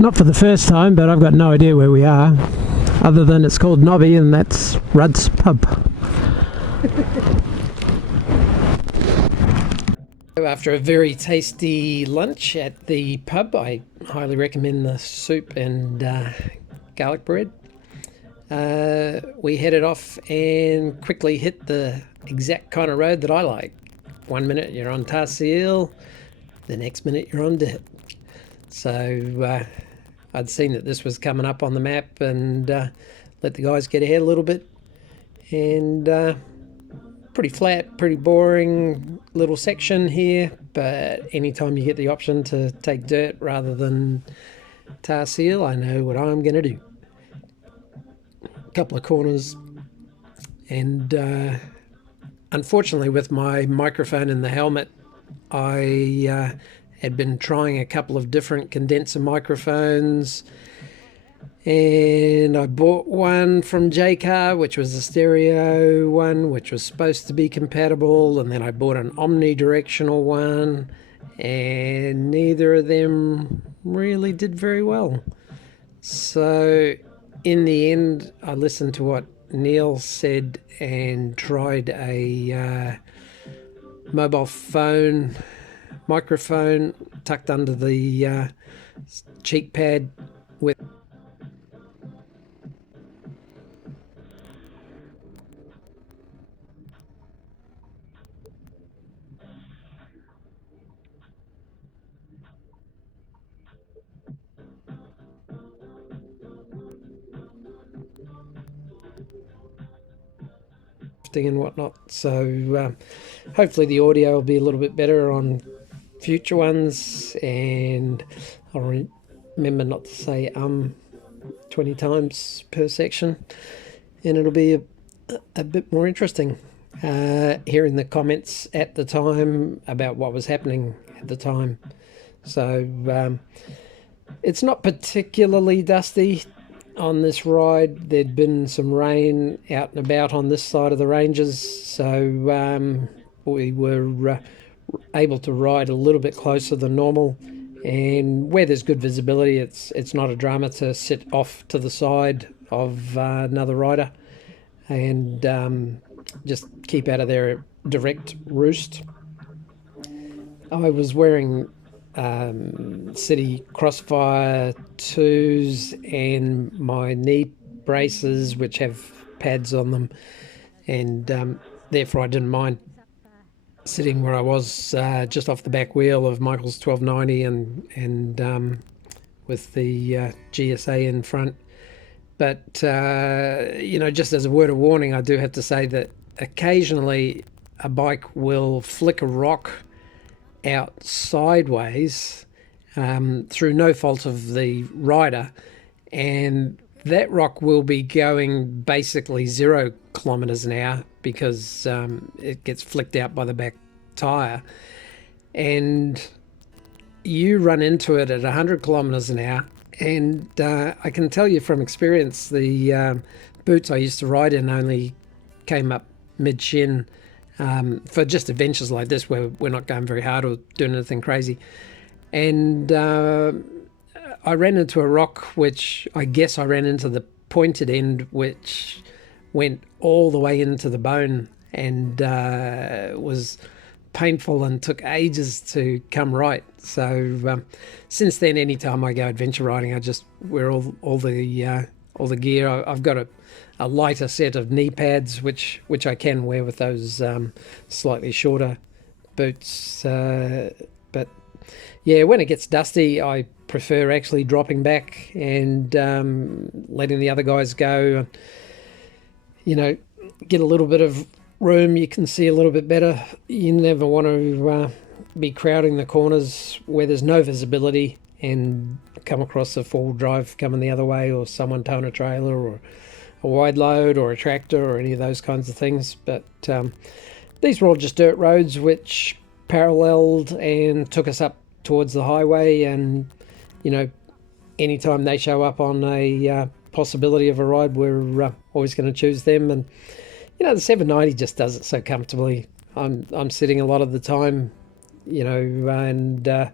Not for the first time, but I've got no idea where we are, other than it's called Nobby and that's Rudd's Pub. After a very tasty lunch at the pub, I highly recommend the soup and garlic bread. We headed off and quickly hit the exact kind of road that I like. 1 minute you're on Tarsiel, the next minute you're on Dit. So I'd seen that this was coming up on the map and let the guys get ahead a little bit. And pretty flat, pretty boring little section here, but anytime you get the option to take dirt rather than Tarsiel, I know what I'm going to do. A couple of corners, and unfortunately with my microphone in the helmet, I had been trying a couple of different condenser microphones, and I bought one from Jaycar, which was a stereo one, which was supposed to be compatible, and then I bought an omnidirectional one, and neither of them really did very well. So in the end, I listened to what Neil said and tried a mobile phone microphone tucked under the cheek pad with and whatnot. So hopefully the audio will be a little bit better on future ones, and I'll remember not to say 20 times per section, and it'll be a bit more interesting hearing the comments at the time about what was happening at the time. So it's not particularly dusty on this ride. There'd been some rain out and about on this side of the ranges, so we were able to ride a little bit closer than normal, and where there's good visibility, it's not a drama to sit off to the side of another rider and just keep out of their direct roost. I was wearing City Crossfire 2s and my knee braces, which have pads on them, and therefore I didn't mind sitting where I was, just off the back wheel of Michael's 1290 and with the GSA in front. But just as a word of warning, I do have to say that occasionally a bike will flick a rock out sideways through no fault of the rider, and that rock will be going basically 0 kilometers an hour because it gets flicked out by the back tire, and you run into it at 100 kilometers an hour. And I can tell you from experience, the boots I used to ride in only came up mid-shin for just adventures like this where we're not going very hard or doing anything crazy. And I ran into a rock, which I guess I ran into the pointed end, which went all the way into the bone, and was painful and took ages to come right. So since then, anytime I go adventure riding, I just wear all the gear. I've got a lighter set of knee pads, which I can wear with those slightly shorter boots. But yeah, when it gets dusty, I prefer actually dropping back and letting the other guys go. Get a little bit of room. You can see a little bit better. You never want to be crowding the corners where there's no visibility and come across a four-wheel drive coming the other way, or someone towing a trailer, or a wide load, or a tractor, or any of those kinds of things. But these were all just dirt roads which paralleled and took us up towards the highway, and anytime they show up on a possibility of a ride, we're always going to choose them. And the 790 just does it so comfortably. I'm sitting a lot of the time, and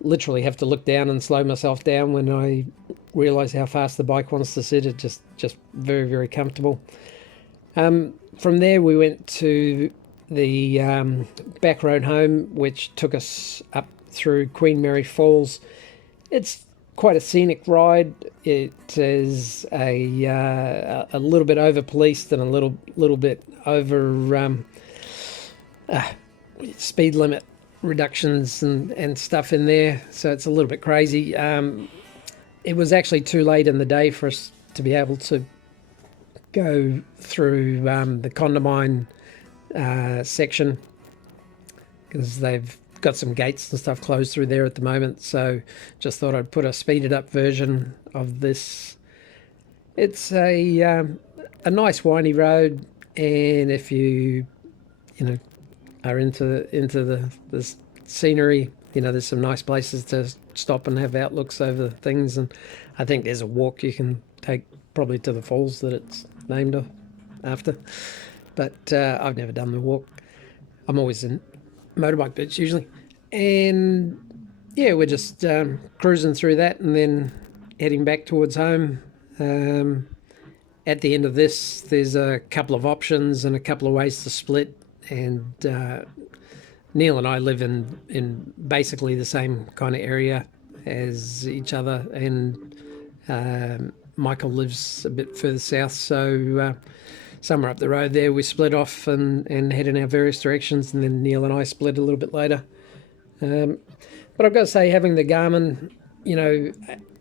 literally have to look down and slow myself down when I realise how fast the bike wants to sit. It just very, very comfortable. From there we went to the back road home, which took us up through Queen Mary Falls. It's quite a scenic ride. It is a little bit over policed and a little bit over speed limit reductions and stuff in there, so it's a little bit crazy. It was actually too late in the day for us to be able to go through the Condamine section, because they've got some gates and stuff closed through there at the moment. So just thought I'd put a speeded up version of this. It's a nice windy road, and if you are into the scenery, there's some nice places to stop and have outlooks over things. And I think there's a walk you can take probably to the falls that it's named after, but I've never done the walk. I'm always in motorbike bits usually. And yeah, we're just cruising through that and then heading back towards home. At the end of this, there's a couple of options and a couple of ways to split, and Neil and I live in basically the same kind of area as each other, and Michael lives a bit further south, so somewhere up the road there we split off and head in our various directions, and then Neil and I split a little bit later. But I've got to say, having the Garmin,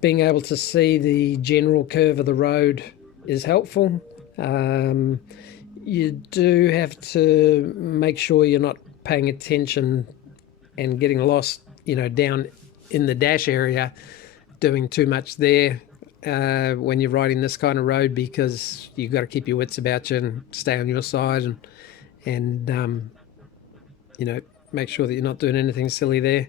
being able to see the general curve of the road is helpful. You do have to make sure you're not paying attention and getting lost, down in the dash area, doing too much there when you're riding this kind of road, because you've got to keep your wits about you and stay on your side and make sure that you're not doing anything silly there.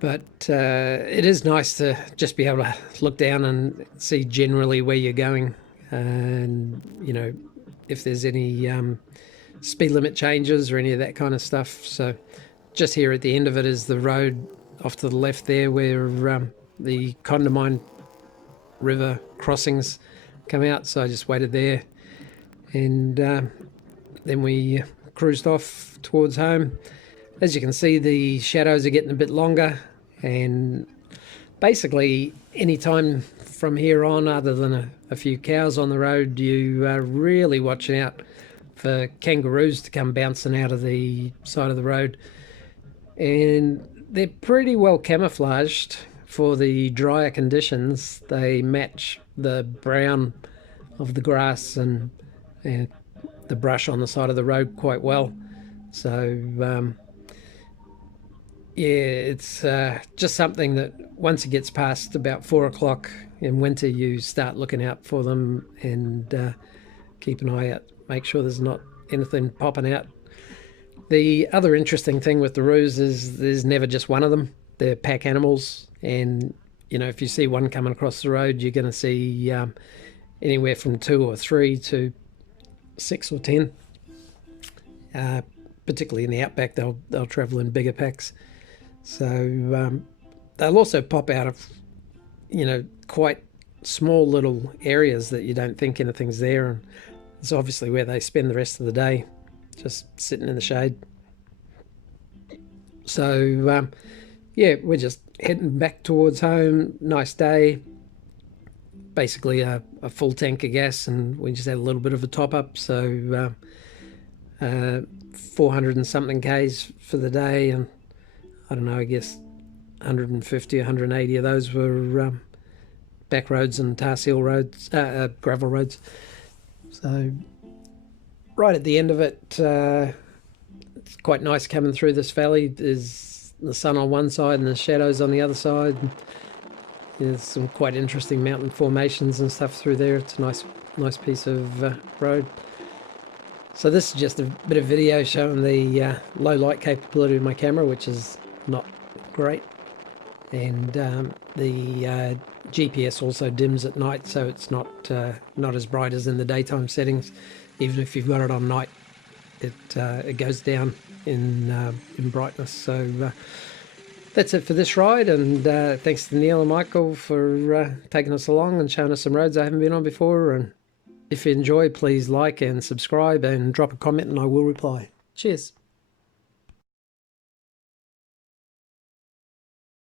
But it is nice to just be able to look down and see generally where you're going, and if there's any speed limit changes or any of that kind of stuff. So just here at the end of it is the road off to the left there, where the Condamine River crossings come out. So I just waited there, and then we cruised off towards home. As you can see, the shadows are getting a bit longer, and basically any time from here on, other than a few cows on the road, you are really watching out for kangaroos to come bouncing out of the side of the road. And they're pretty well camouflaged for the drier conditions. They match the brown of the grass and the brush on the side of the road quite well. So yeah, it's just something that once it gets past about 4 o'clock in winter, you start looking out for them and keep an eye out, make sure there's not anything popping out. The other interesting thing with the roos is there's never just one of them. They're pack animals, and if you see one coming across the road, you're going to see anywhere from 2 or 3 to 6 or 10. Particularly in the outback, they'll travel in bigger packs. So they'll also pop out of quite small little areas that you don't think anything's there, and it's obviously where they spend the rest of the day, just sitting in the shade. So yeah, we're just heading back towards home. Nice day, basically a full tank of gas, and we just had a little bit of a top up, so 400 and something k's for the day, and I don't know, I guess 150 180 of those were back roads and tar seal roads, gravel roads. So right at the end of it, it's quite nice coming through this valley. There's the sun on one side and the shadows on the other side. There's some quite interesting mountain formations and stuff through there. It's a nice piece of road. So this is just a bit of video showing the low light capability of my camera, which is not great. And the GPS also dims at night, so it's not as bright as in the daytime settings. Even if you've got it on night, it goes down in brightness. So that's it for this ride, and thanks to Neil and Michael for taking us along and showing us some roads I haven't been on before. And if you enjoy, please like and subscribe and drop a comment and I will reply. Cheers.